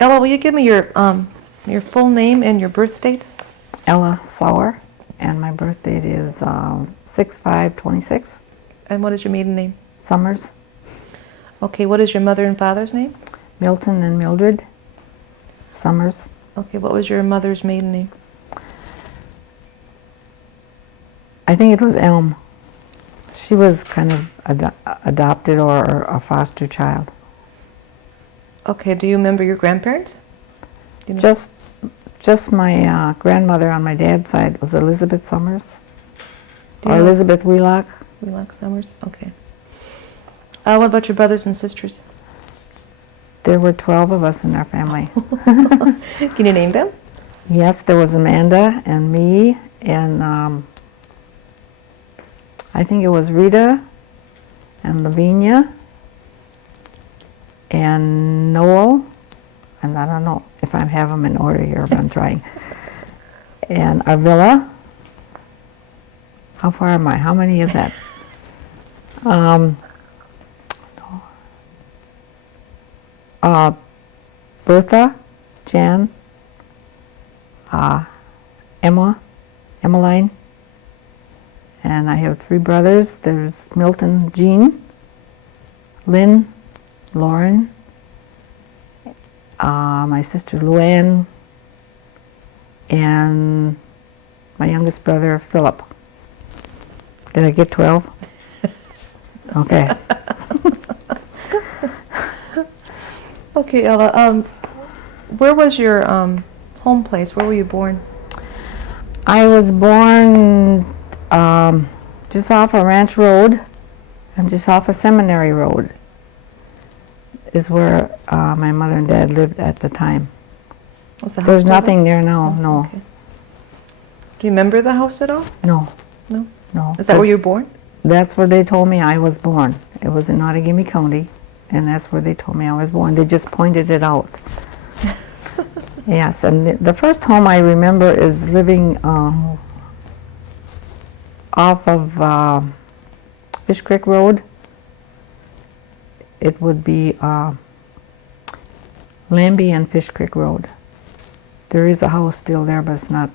Ella, will you give me your full name and your birth date? Ella Sauer, and my birth date is 6/5/26. And what is your maiden name? Summers. Okay, what is your mother and father's name? Milton and Mildred Summers. Okay, what was your mother's maiden name? I think it was Elm. She was kind of adopted or a foster child. Okay, do you remember your grandparents? Do you know? Just my grandmother on my dad's side was Elizabeth Summers. Do you Or know? Elizabeth Wheelock. Wheelock Summers? Okay. What about your brothers and sisters? There were 12 of us in our family. Can you name them? Yes, there was Amanda and me and I think it was Rita and Lavinia and Noel, and I don't know if I have them in order here, but I'm trying. And Arvilla. How far am I? How many is that? Bertha, Jan, Emma, Emmeline, and I have 3 brothers. There's Milton, Jean, Lynn, Lauren, my sister Luann, and my youngest brother Philip. Did I get 12? Okay. Okay, Ella, where was your home place? Where were you born? I was born just off a ranch road and just off a seminary road is where my mother and dad lived at the time. Was the house There's still nothing there now, no. Okay. Do you remember the house at all? No. No? No. Is that where you were born? That's where they told me I was born. It was in Outagamie County, and that's where they told me I was born. They just pointed it out. Yes, and the first home I remember is living off of Fish Creek Road. It would be Lambie and Fish Creek Road. There is a house still there, but it's not,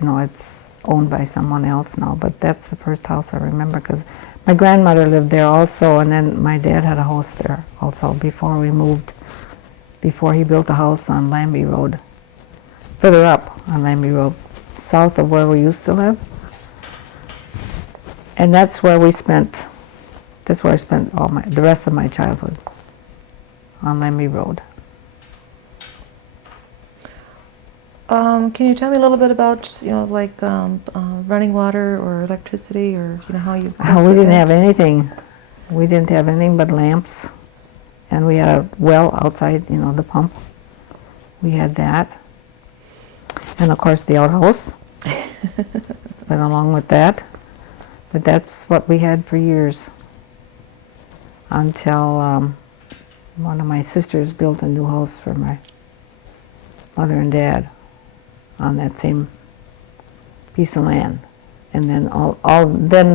it's owned by someone else now. But that's the first house I remember because my grandmother lived there also, and then my dad had a house there also before we moved, before he built a house on Lambie Road, further up on Lambie Road, south of where we used to live. And that's where I spent the rest of my childhood, on Lambie Road. Can you tell me a little bit about, like running water or electricity, or how you? We didn't have anything. We didn't have anything but lamps, and we had a well outside. The pump. We had that, and of course the outhouse. Went along with that, but that's what we had for years. Until one of my sisters built a new house for my mother and dad on that same piece of land. And then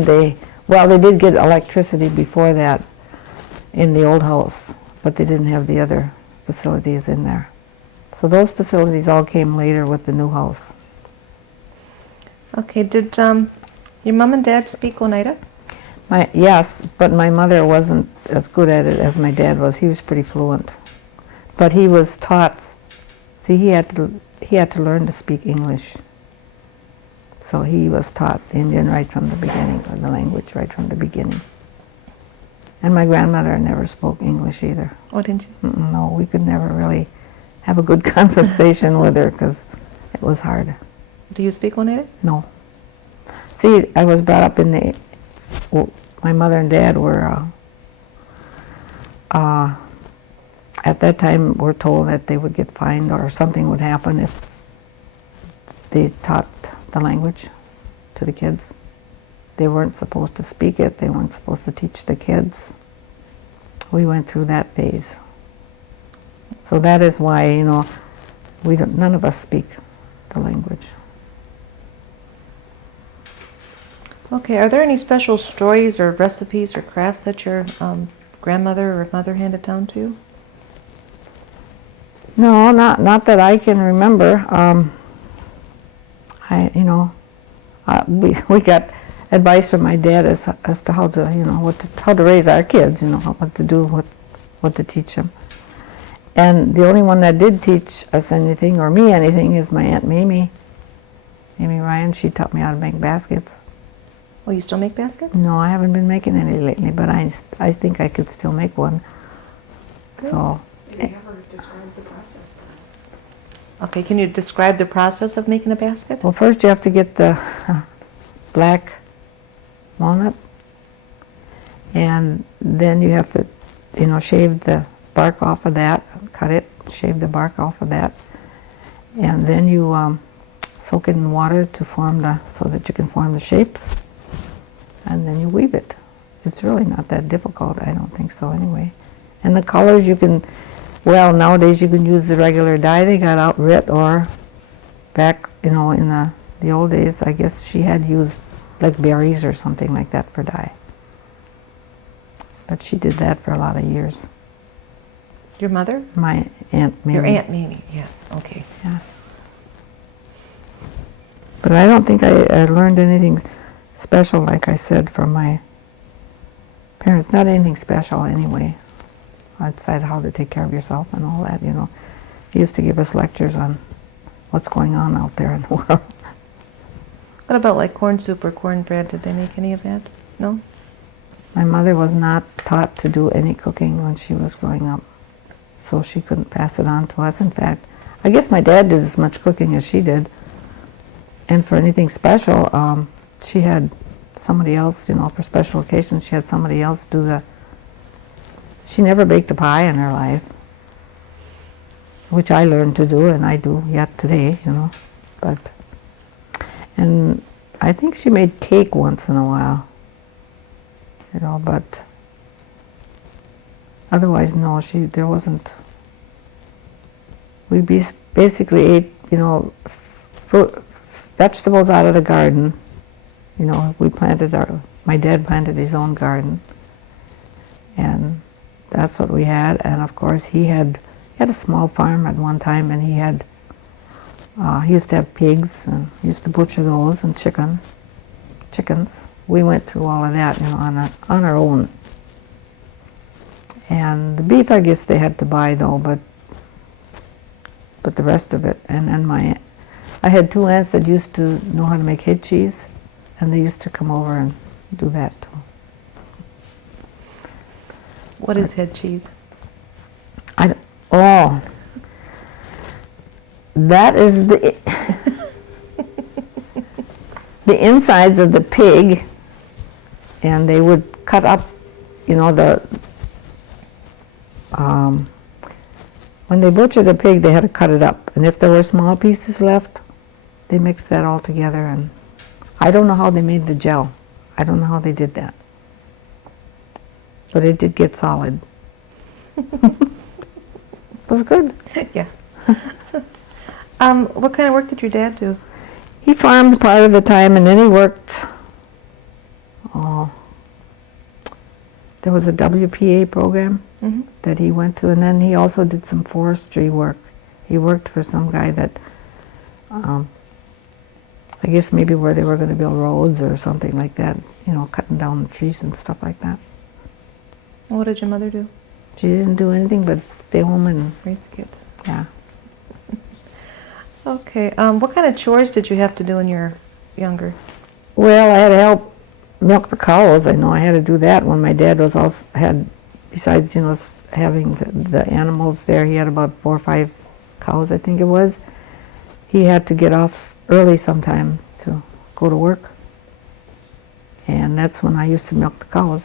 they did get electricity before that in the old house, but they didn't have the other facilities in there. So those facilities all came later with the new house. Okay, did your mom and dad speak Oneida? Yes, but my mother wasn't as good at it as my dad was. He was pretty fluent. But he was taught, he had to learn to speak English. So he was taught Indian right from the beginning, or the language right from the beginning. And my grandmother never spoke English either. Oh, didn't you? No, we could never really have a good conversation with her because it was hard. Do you speak Oneida? No. See, I was brought up my mother and dad were, at that time, were told that they would get fined or something would happen if they taught the language to the kids. They weren't supposed to speak it. They weren't supposed to teach the kids. We went through that phase. So that is why, none of us speak the language. Okay, are there any special stories or recipes or crafts that your grandmother or mother handed down to you? No, not that I can remember. We got advice from my dad as to how to, how to raise our kids, what to do, what to teach them. And the only one that did teach us anything, or me anything, is my Aunt Mamie Ryan. She taught me how to make baskets. Oh, you still make baskets? No, I haven't been making any lately, but I think I could still make one. So. Did you ever describe the process? Okay, can you describe the process of making a basket? Well, first you have to get the black walnut, and then you have to, shave the bark off of that, cut it, shave the bark off of that, and then you soak it in water to so that you can form the shapes, and then you weave it. It's really not that difficult, I don't think so anyway. And the colors nowadays you can use the regular dye they got out, Rit, or back, in the old days, I guess she had used like berries or something like that for dye. But she did that for a lot of years. Your mother? My Aunt Mamie. Your Aunt Mamie, yes, okay. Yeah. But I don't think I learned anything special, like I said, from my parents. Not anything special anyway, outside how to take care of yourself and all that, They used to give us lectures on what's going on out there in the world. What about like corn soup or cornbread? Did they make any of that? No? My mother was not taught to do any cooking when she was growing up, so she couldn't pass it on to us. In fact, I guess my dad did as much cooking as she did. And for anything special, she had somebody else, for special occasions, she had somebody else do she never baked a pie in her life, which I learned to do, and I do yet today, And I think she made cake once in a while, but otherwise, no, there wasn't. We basically ate, fruit, vegetables out of the garden. My dad planted his own garden, and that's what we had. And of course, he had a small farm at one time, and he used to have pigs, and he used to butcher those, and chickens. We went through all of that, on our own. And the beef, I guess they had to buy though, but the rest of it. And then I had two aunts that used to know how to make head cheese, and they used to come over and do that too. What is head cheese? That is the insides of the pig, and they would cut up, when they butchered a pig, they had to cut it up, and if there were small pieces left, they mixed that all together, and I don't know how they made the gel. I don't know how they did that, but it did get solid. It was good. Yeah. What kind of work did your dad do? He farmed part of the time, and then he worked, there was a WPA program that he went to, and then he also did some forestry work. He worked for some guy that, I guess maybe where they were going to build roads or something like that, cutting down the trees and stuff like that. What did your mother do? She didn't do anything but stay home and, Raise the kids. yeah. Okay. What kind of chores did you have to do when you were younger? Well, I had to help milk the cows. I know I had to do that when my dad besides, having the animals there, he had about 4 or 5 cows, I think it was. He had to get off early sometime to go to work. And that's when I used to milk the cows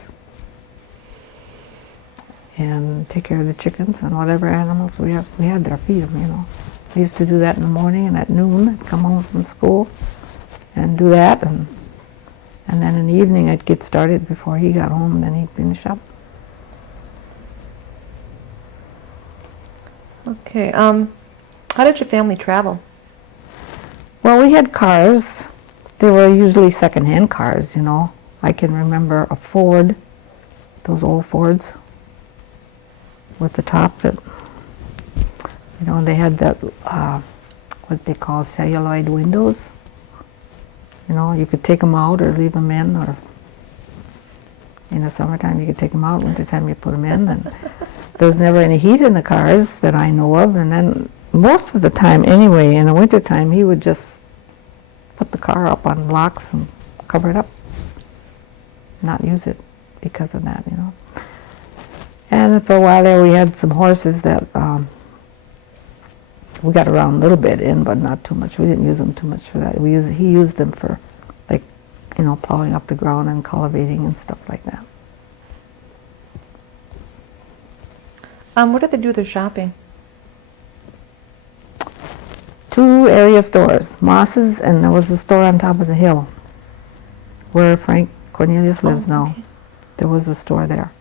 and take care of the chickens and whatever animals we had there, feed them, I used to do that in the morning, and at noon I'd come home from school and do that, and then in the evening I'd get started before he got home, and then he'd finish up. Okay. How did your family travel? Well, we had cars. They were usually second-hand cars, I can remember a Ford, those old Fords with the top that You know, they had that, what they call celluloid windows. You know, you could take them out or leave them in, or in the summertime you could take them out, wintertime you put them in. And there was never any heat in the cars that I know of. And then most of the time anyway, in the wintertime, he would just put the car up on blocks and cover it up, not use it because of that, you know. And for a while there we had some horses that we got around a little bit in, but not too much. We didn't use them too much for that. He used them for, like, you know, plowing up the ground and cultivating and stuff like that. What did they do with their shopping? 2 area stores, Moss's, and there was a store on top of the hill where Frank Cornelius lives now. Okay. There was a store there.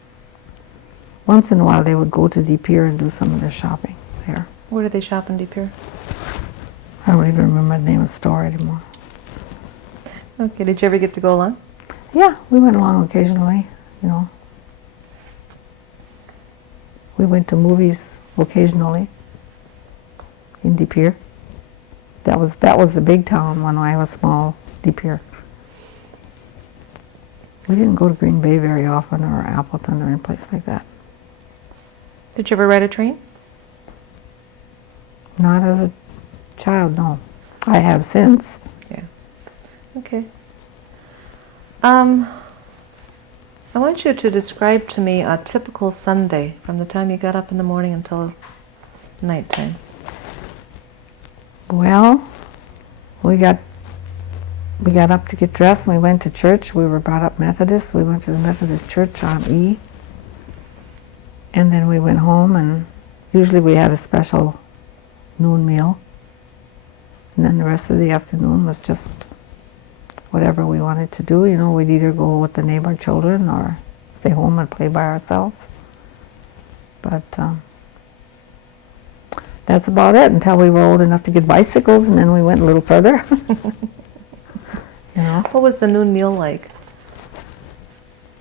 Once in a while they would go to De Pere and do some of their shopping there. Where did they shop in De Pere? I don't even remember the name of the store anymore. Okay, did you ever get to go along? Yeah, we went along occasionally, you know. We went to movies occasionally in De Pere. That was the big town when I was small, De Pere. We didn't go to Green Bay very often, or Appleton, or any place like that. Did you ever ride a train? Not as a child, no. I have since. Yeah. Okay. I want you to describe to me a typical Sunday from the time you got up in the morning until nighttime. Well, we got up to get dressed and we went to church. We were brought up Methodist. We went to the Methodist church on E. And then we went home, and usually we had a special noon meal. And then the rest of the afternoon was just whatever we wanted to do. You know, we'd either go with the neighbor children or stay home and play by ourselves. But that's about it until we were old enough to get bicycles, and then we went a little further. You know? What was the noon meal like?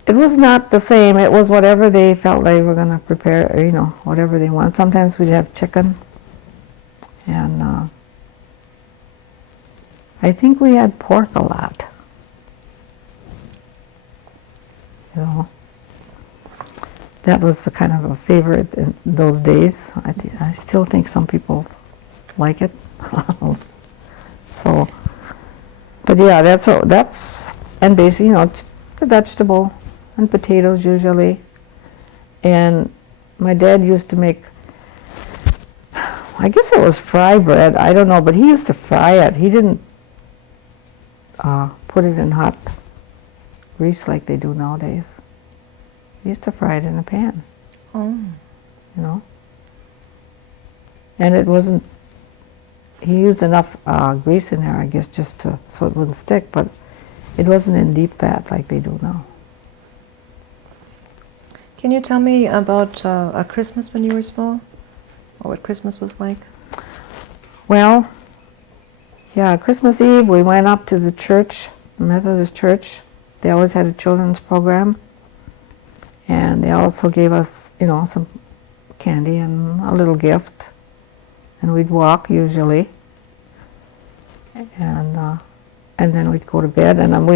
It was not the same. It was whatever they felt they were going to prepare, or, you know, whatever they want. Sometimes we'd have chicken, and I think we had pork a lot. You know, that was the kind of a favorite in those days. I still think some people like it. So, but yeah, that's and basically, you know, the vegetable and potatoes usually. And my dad used to make, I guess it was fry bread, I don't know, but he used to fry it. He didn't put it in hot grease like they do nowadays. He used to fry it in a pan. Oh. You know. And it wasn't, he used enough grease in there, I guess, just so it wouldn't stick, but it wasn't in deep fat like they do now. Can you tell me about a Christmas when you were small? Or what Christmas was like? Well, yeah, Christmas Eve we went up to the church, the Methodist church. They always had a children's program. And they also gave us, you know, some candy and a little gift. And we'd walk usually. And then we'd go to bed, and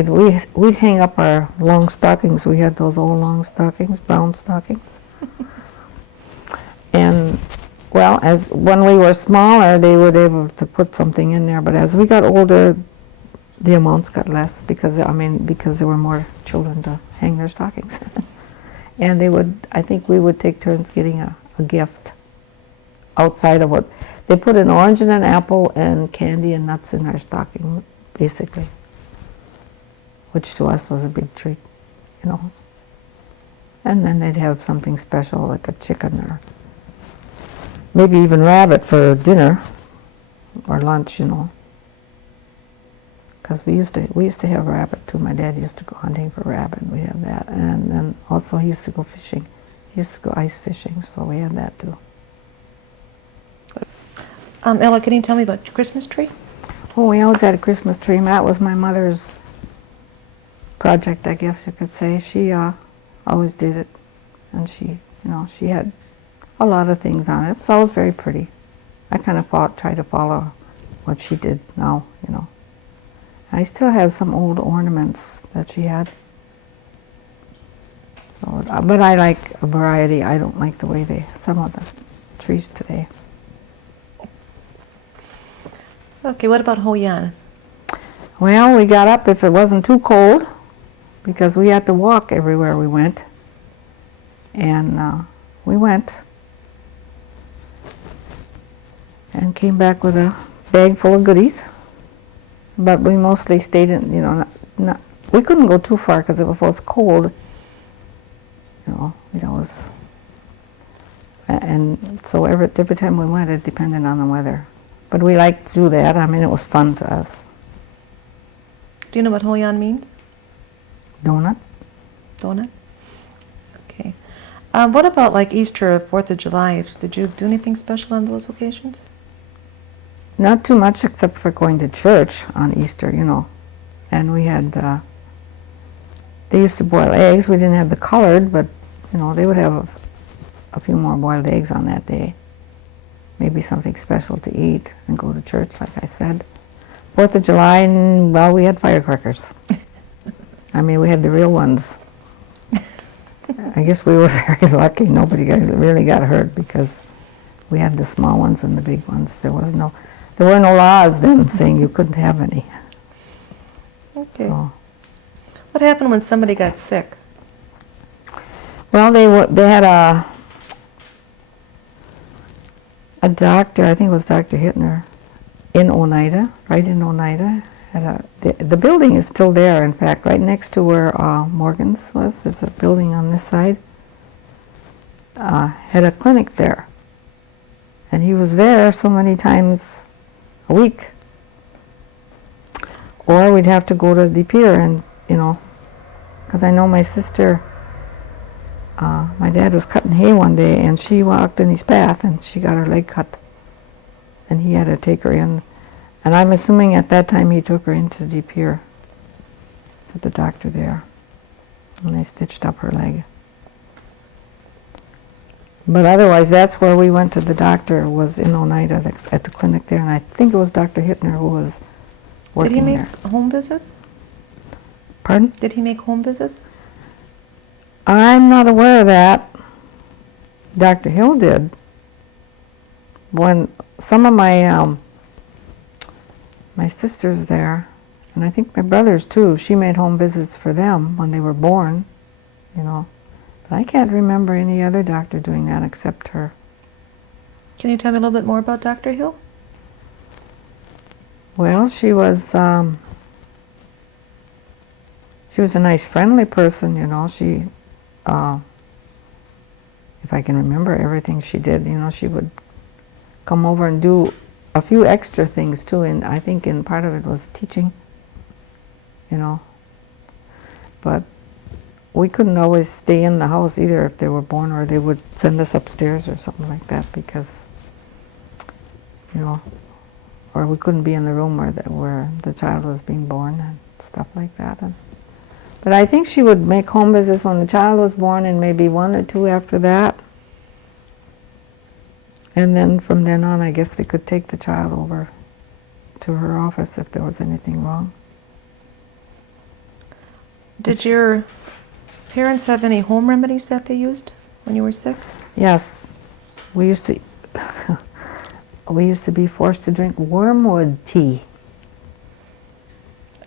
we'd hang up our long stockings. We had those old long stockings, brown stockings. And well, as when we were smaller, they were able to put something in there. But as we got older, the amounts got less because there were more children to hang their stockings. And I think we would take turns getting a gift outside of what they put an orange and an apple and candy and nuts in our stocking, basically, which to us was a big treat, you know. And then they'd have something special like a chicken or maybe even rabbit for dinner or lunch, you know. Because we used to have rabbit too. My dad used to go hunting for rabbit. We had that, and then also he used to go fishing. He used to go ice fishing, so we had that too. Ella, can you tell me about your Christmas tree? Oh, we always had a Christmas tree. That was my mother's project, I guess you could say. She always did it, and she had a lot of things on it. It was always very pretty. I kind of try to follow what she did now, you know. I still have some old ornaments that she had. So, but I like a variety. I don't like the way some of the trees today. Okay, what about Ho Yan? Well, we got up if it wasn't too cold because we had to walk everywhere we went. And we went and came back with a bag full of goodies. But we mostly stayed in, you know, we couldn't go too far because if it was cold, you know, it was, and so every time we went, it depended on the weather. But we liked to do that. I mean, it was fun to us. Do you know what Ho Yan means? Donut? Donut? Okay. What about like Easter or 4th of July? Did you do anything special on those occasions? Not too much except for going to church on Easter, you know. And we had, they used to boil eggs. We didn't have the colored, but, you know, they would have a few more boiled eggs on that day. Maybe something special to eat and go to church, like I said. 4th of July, well, we had firecrackers. I mean, we had the real ones. I guess we were very lucky. Nobody really got hurt because we had the small ones and the big ones. There were no laws then saying you couldn't have any. Okay. So, What happened when somebody got sick? well, they had a doctor, I think it was Dr. Hittner, in Oneida, right in Oneida. The building is still there, in fact, right next to where Morgan's was. There's a building on this side. Had a clinic there. And he was there so many times a week. Or we'd have to go to De Pere and, you know, because I know my sister, my dad was cutting hay one day and she walked in his path and she got her leg cut. And he had to take her in. And I'm assuming at that time he took her into De Pere to the doctor there. And they stitched up her leg. But otherwise, that's where we went to the doctor, was in Oneida at the clinic there. And I think it was Dr. Hittner who was working there. Did he make home visits? Pardon? Did he make home visits? I'm not aware of that. Dr. Hill did. When some of my sisters there, and I think my brothers too, she made home visits for them when they were born, you know. But I can't remember any other doctor doing that except her. Can you tell me a little bit more about Dr. Hill? Well, she was a nice, friendly person, you know. She, if I can remember everything she did, you know, she would come over and do a few extra things too, and I think in part of it was teaching, you know. But we couldn't always stay in the house either if they were born, or they would send us upstairs or something like that because, you know, or we couldn't be in the room where the child was being born and stuff like that. But I think she would make home visits when the child was born and maybe 1 or 2 after that. And then from then on, I guess they could take the child over to her office if there was anything wrong. Did your parents have any home remedies that they used when you were sick? Yes. We used to be forced to drink wormwood tea.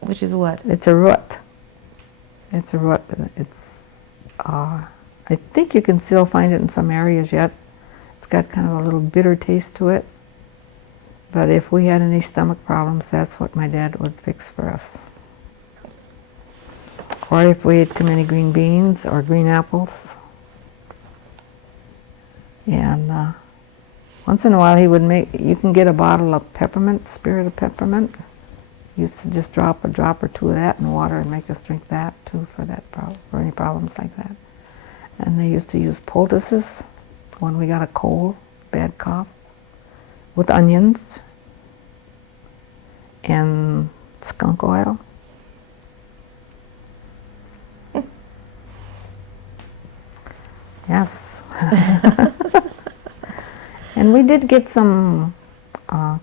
Which is what? It's a root. It's a root. I think you can still find it in some areas yet. It's got kind of a little bitter taste to it. But if we had any stomach problems, that's what my dad would fix for us. Or if we ate too many green beans or green apples. And once in a while he would you can get a bottle of peppermint, spirit of peppermint. He used to just drop a drop or 2 of that in water and make us drink that too for any problems like that. And they used to use poultices when we got a cold, bad cough, with onions and skunk oil. Yes. And we did get some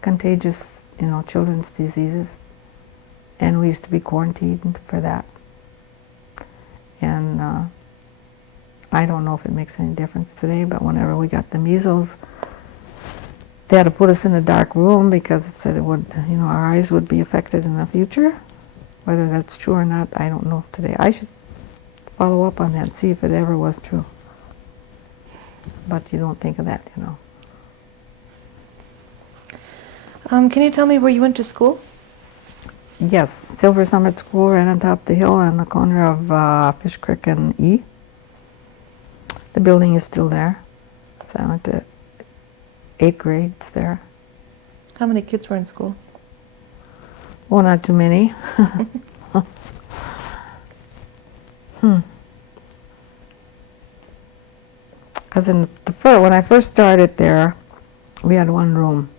contagious, children's diseases, and we used to be quarantined for that. And I don't know if it makes any difference today, but whenever we got the measles, they had to put us in a dark room because it said it would, our eyes would be affected in the future. Whether that's true or not, I don't know today. I should follow up on that and see if it ever was true. But you don't think of that, Can you tell me where you went to school? Yes, Silver Summit School right on top of the hill on the corner of Fish Creek and E. The building is still there. So I went to 8th grades there. How many kids were in school? Well, not too many. Because when I first started there, we had one room.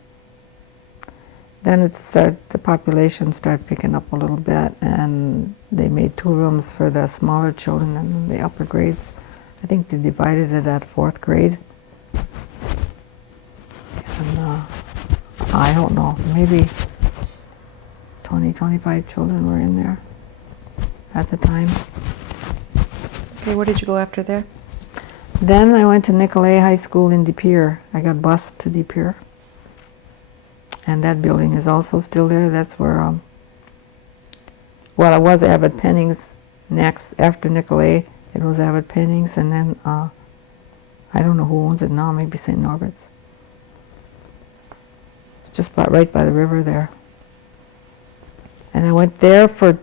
Then the population started picking up a little bit, and they made 2 rooms for the smaller children and the upper grades. I think they divided it at 4th grade. And I don't know, maybe 20, 25 children were in there at the time. Okay, where did you go after there? Then I went to Nicolay High School in De Pere. I got bused to De Pere. And that building is also still there. That's where, it was Abbott Penning's next. After Nicolay, it was Abbott Penning's, and then I don't know who owns it now, maybe St. Norbert's. It's just right by the river there. And I went there for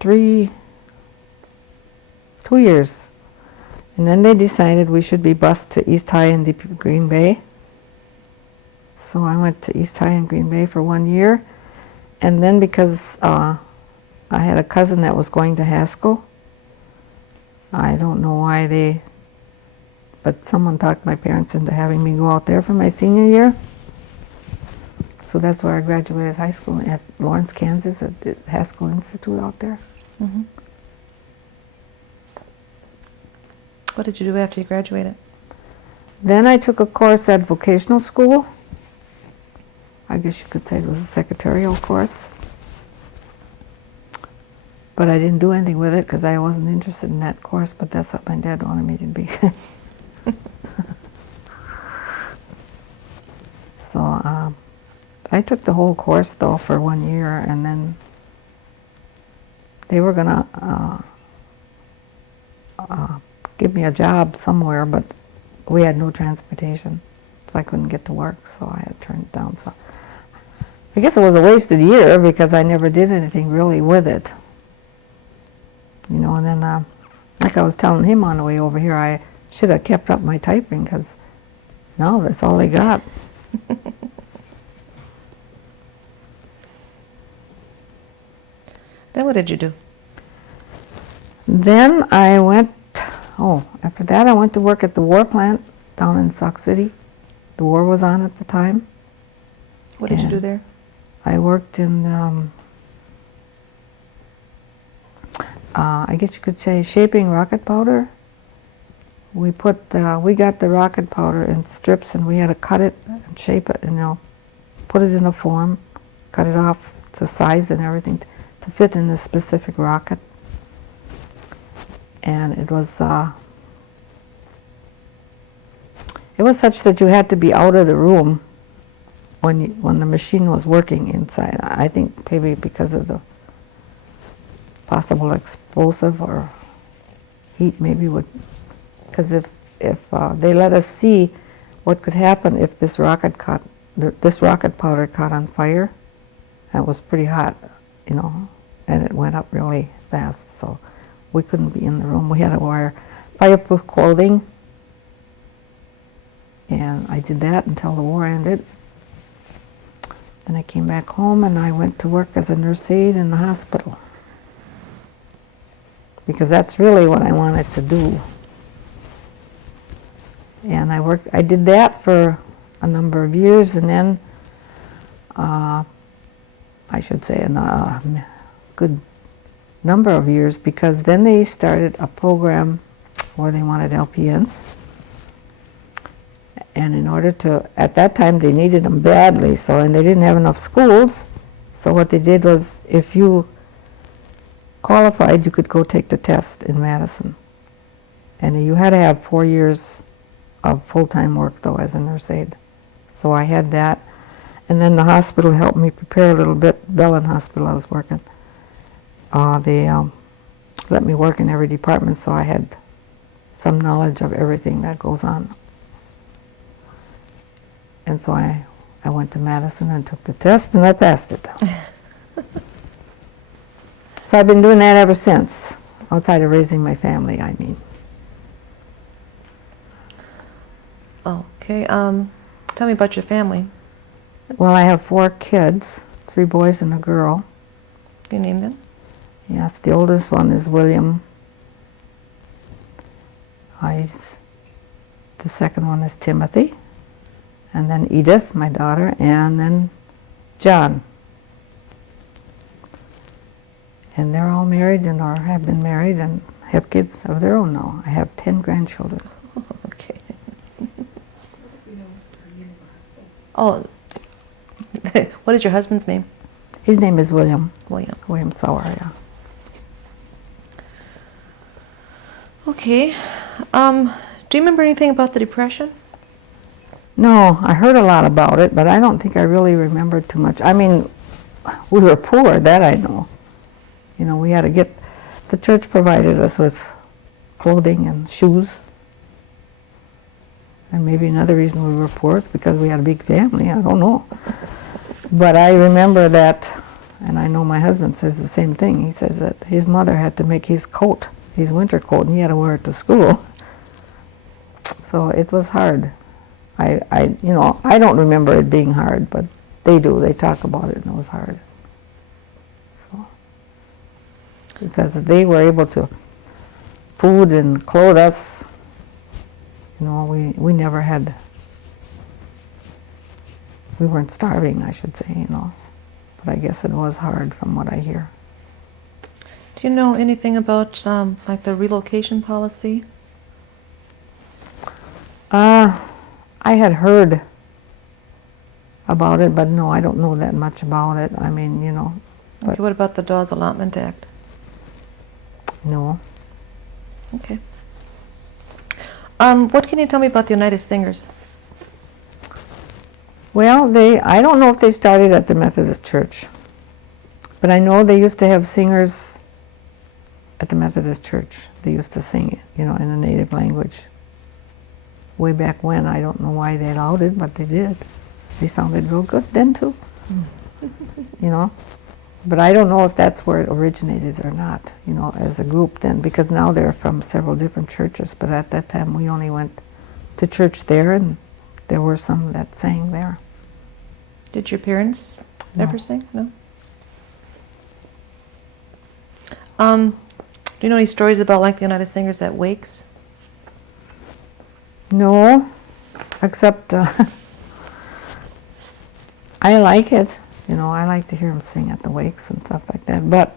2 years. And then they decided we should be bused to East High in Green Bay. So I went to East High in Green Bay for 1 year. And then because I had a cousin that was going to Haskell, I don't know why but someone talked my parents into having me go out there for my senior year. So that's where I graduated high school, at Lawrence, Kansas, at the Haskell Institute out there. Mm-hmm. What did you do after you graduated? Then I took a course at vocational school. I guess you could say it was a secretarial course. But I didn't do anything with it because I wasn't interested in that course, but that's what my dad wanted me to be. So I took the whole course, though, for 1 year, and then they were going to give me a job somewhere, but we had no transportation, so I couldn't get to work, so I had turned it down. So I guess it was a wasted year because I never did anything really with it. And then, like I was telling him on the way over here, I should have kept up my typing because now that's all I got. Then what did you do? Then I after that I went to work at the war plant down in Sauk City. The war was on at the time. What did you do there? I worked in, I guess you could say, shaping rocket powder. We got the rocket powder in strips, and we had to cut it and shape it, put it in a form, cut it off to size and everything to fit in a specific rocket. And it was such that you had to be out of the room when the machine was working inside. I think maybe because of the possible explosive or heat, maybe because if they let us see what could happen if this rocket powder caught on fire, that was pretty hot, and it went up really fast, so we couldn't be in the room. We had to wear fireproof clothing, and I did that until the war ended. Then I came back home and I went to work as a nurse aide in the hospital because that's really what I wanted to do. And I did that for a number of years, and then I should say a good number of years, because then they started a program where they wanted LPNs. And in order to, at that time they needed them badly, so, and they didn't have enough schools, so what they did was if you qualified, you could go take the test in Madison. And you had to have 4 years of full-time work though as a nurse aide. So I had that. And then the hospital helped me prepare a little bit. Bellin Hospital I was working. They let me work in every department, so I had some knowledge of everything that goes on. And so I went to Madison and took the test, and I passed it. So I've been doing that ever since, outside of raising my family, I mean. Okay. Tell me about your family. Well, I have 4 kids, 3 boys and a girl. Can you name them? Yes, the oldest one is William. The second one is Timothy. And then Edith, my daughter, and then John. And they're all married and or have been married and have kids of their own now. I have 10 grandchildren. Okay. We know her name last. Oh, what is your husband's name? His name is William. William. Sauer, yeah. Okay. Do you remember anything about the Depression? No, I heard a lot about it, but I don't think I really remembered too much. I mean, we were poor, that I know. You know, we had to get, the church provided us with clothing and shoes. And maybe another reason we were poor is because we had a big family, I don't know. But I remember that, and I know my husband says the same thing. He says that his mother had to make his coat, his winter coat, and he had to wear it to school. So it was hard. I don't remember it being hard, but they do. They talk about it, and it was hard. So, because they were able to food and clothe us. You know, we never had. We weren't starving, I should say. You know, but I guess it was hard from what I hear. Do you know anything about like the relocation policy? I had heard about it, but no, I don't know that much about it. I mean, you know. Okay, what about the Dawes Allotment Act? No. Okay. What can you tell me about the United Singers? Well, I don't know if they started at the Methodist Church, but I know they used to have singers at the Methodist Church. They used to sing, you know, in a native language. Way back when, I don't know why they allowed it, but they did. They sounded real good then too, you know. But I don't know if that's where it originated or not, you know, as a group then, because now they're from several different churches, but at that time we only went to church there, and there were some that sang there. Did your parents ever sing? No? Do you know any stories about like the United Singers at wakes? No, except I like it. You know, I like to hear them sing at the wakes and stuff like that. But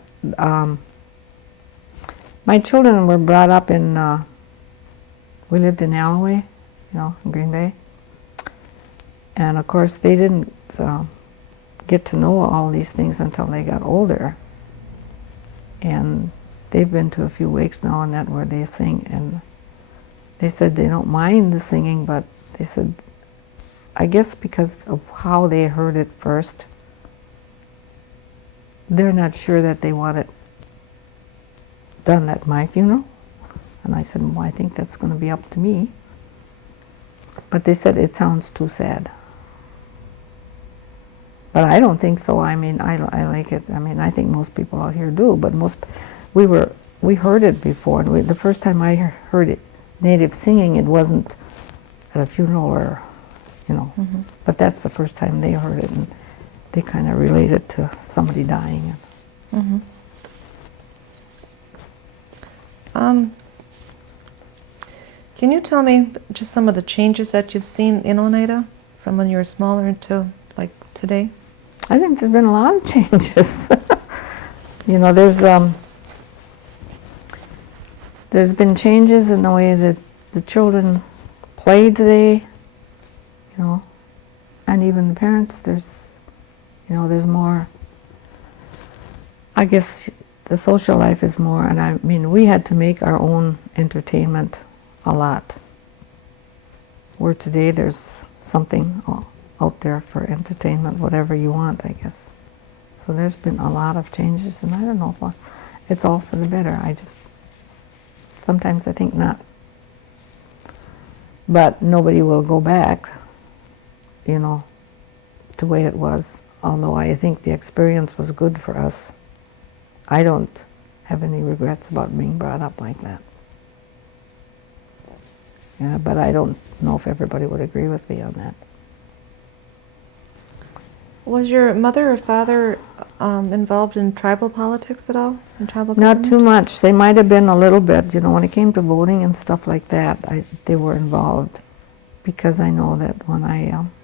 my children were brought up in, we lived in Alloway, you know, in Green Bay. And of course, they didn't get to know all these things until they got older. And they've been to a few wakes now and that where they sing, and they said they don't mind the singing, but they said, I guess because of how they heard it first, they're not sure that they want it done at my funeral. And I said, well, I think that's going to be up to me. But they said it sounds too sad. But I don't think so. I mean, I like it. I mean, I think most people out here do, but we heard it before. And the first time I heard it, native singing, it wasn't at a funeral or, you know, but that's the first time they heard it, and they kind of related to somebody dying. Can you tell me just some of the changes that you've seen in Oneida from when you were smaller to like today? I think there's been a lot of changes. You know, there's been changes in the way that the children play today. you know. And even the parents, there's more, I guess the social life is more, and I mean, we had to make our own entertainment a lot. Where today there's something out there for entertainment, whatever you want, I guess. So there's been a lot of changes, and I don't know if it's all for the better. Sometimes I think not. But nobody will go back, you know, the way it was. Although I think the experience was good for us. I don't have any regrets about being brought up like that. Yeah, but I don't know if everybody would agree with me on that. Was your mother or father involved in tribal politics at all? In tribal Not government? too much. They might have been a little bit, you know, when it came to voting and stuff like that, they were involved. Because I know that when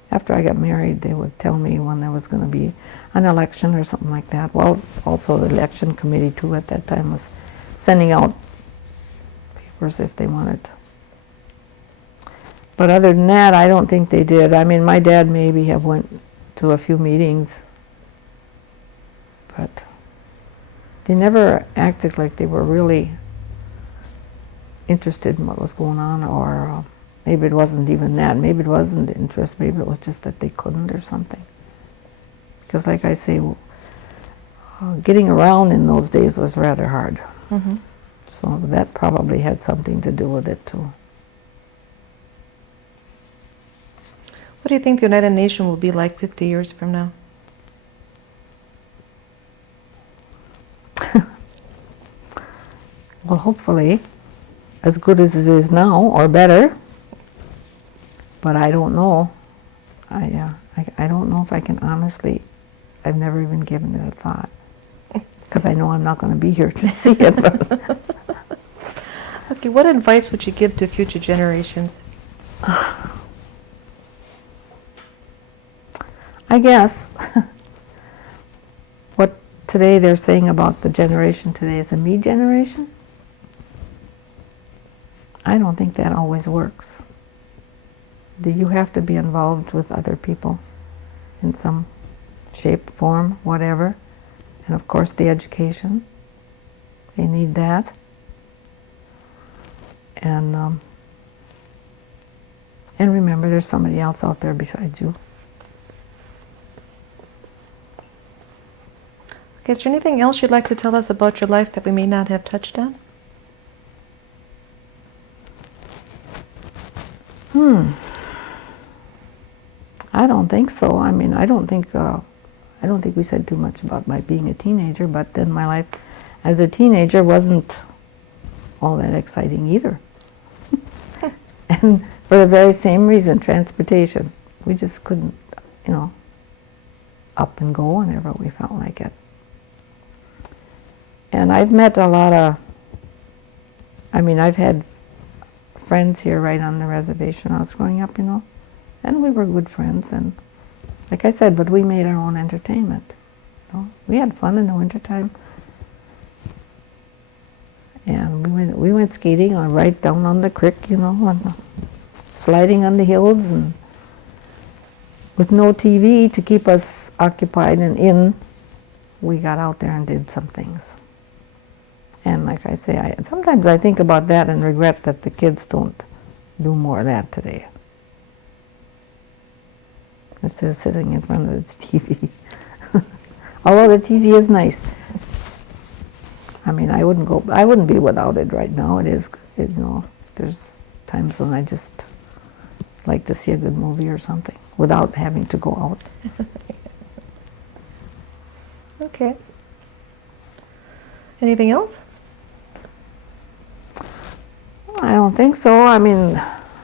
after I got married, they would tell me when there was going to be an election or something like that. Well, also the election committee too at that time was sending out papers if they wanted. But other than that, I don't think they did. I mean, my dad maybe have went to a few meetings, but they never acted like they were really interested in what was going on, or maybe it wasn't even that. Maybe it wasn't interest. Maybe it was just that they couldn't or something. Because like I say, getting around in those days was rather hard. Mm-hmm. So that probably had something to do with it too. What do you think the United Nations will be like 50 years from now? Well, hopefully, as good as it is now, or better. But I don't know. I don't know if I can honestly. I've never even given it a thought, because I know I'm not going to be here to see it. Okay, what advice would you give to future generations? I guess what today they're saying about the generation today is a me generation. I don't think that always works. Do you have to be involved with other people in some shape, form, whatever? And of course the education. They need that. And remember, there's somebody else out there besides you. Okay, is there anything else you'd like to tell us about your life that we may not have touched on? I don't think so. I mean, I don't think we said too much about my being a teenager, but then my life as a teenager wasn't all that exciting either. And for the very same reason, transportation. We just couldn't, you know, up and go whenever we felt like it. And I've met a lot of, I've had friends here right on the reservation when I was growing up, you know, and we were good friends, and like I said, but we made our own entertainment. You know? We had fun in the wintertime. And we went skating right down on the creek, you know, and sliding on the hills, and with no TV to keep us occupied and in, we got out there and did some things. And like I say, sometimes I think about that and regret that the kids don't do more of that today. Instead of sitting in front of the TV. Although the TV is nice. I mean, I wouldn't be without it right now. You know, there's times when I just like to see a good movie or something without having to go out. Okay. Anything else? I don't think so. I mean,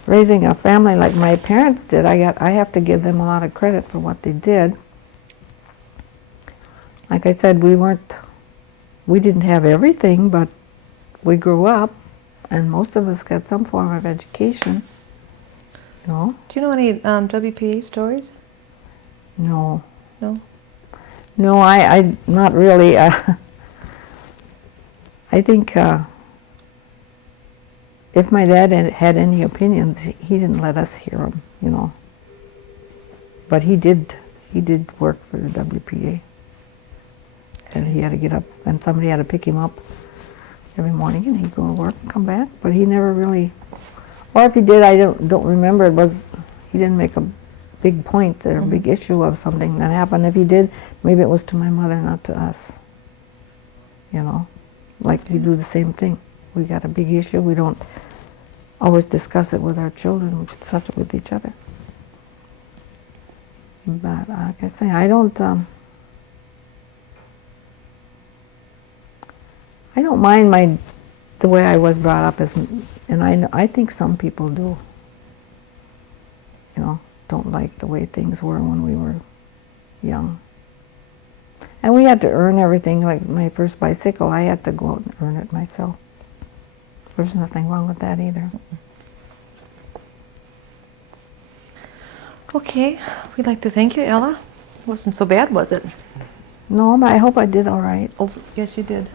raising a family like my parents did, I have to give them a lot of credit for what they did. Like I said, we didn't have everything, but we grew up, and most of us got some form of education. You know? Do you know any WPA stories? No. No? No, I not really. I think if my dad had any opinions, he didn't let us hear them, you know. But he did work for the WPA. And he had to get up, and somebody had to pick him up every morning, and he'd go to work and come back. But he never really, or if he did, I don't remember. He didn't make a big point or a big issue of something that happened. If he did, maybe it was to my mother, not to us. You know, like we do the same thing. We got a big issue. We don't always discuss it with our children. We discuss it with each other. But like I say, I don't mind the way I was brought up, and I think some people do. You know, don't like the way things were when we were young. And we had to earn everything. Like my first bicycle, I had to go out and earn it myself. There's nothing wrong with that either. Okay, we'd like to thank you, Ella. It wasn't so bad, was it? No, but I hope I did all right. Oh, yes, you did.